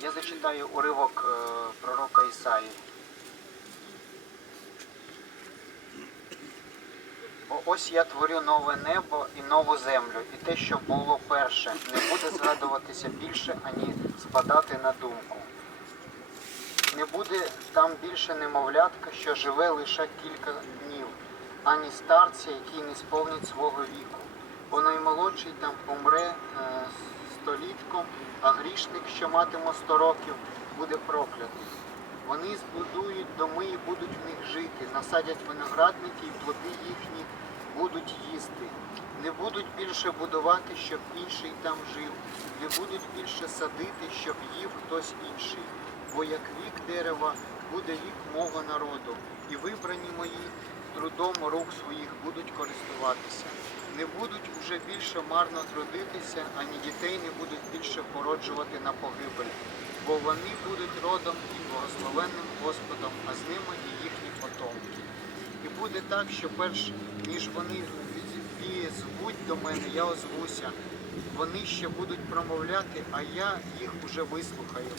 Я зачитаю уривок е, пророка Ісаї. Бо ось я творю нове небо і нову землю, і те, що було перше, не буде згадуватися більше, ані спадати на думку. Не буде там більше немовлятка, що живе лише кілька днів, ані старця, який не сповнить свого віку. Бо наймолодший там помре е, грішник, що матиме сто років, буде проклятий. Вони збудують доми і будуть в них жити, насадять виноградники і плоди їхні будуть їсти. Не будуть більше будувати, щоб інший там жив, не будуть більше садити, щоб їв хтось інший. Бо як вік дерева буде вік мого народу, і вибрані мої трудом рук своїх будуть користуватися. Не будуть уже більше марно трудитися, ані дітей не будуть більше породжувати на погибель, бо вони будуть родом і благословенним Господом, а з ними і їхні потомки. І буде так, що перш ніж вони звуть до мене, я озвуся. Вони ще будуть промовляти, а я їх уже вислухаю.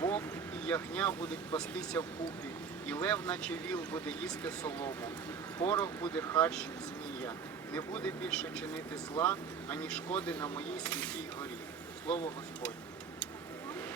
Вовк і ягня будуть пастися вкупі, і лев, наче віл, буде їсти солому. Порох буде харч змія. Не буде більше чинити зла, ані шкоди на моїй святій горі. Слово Господнє.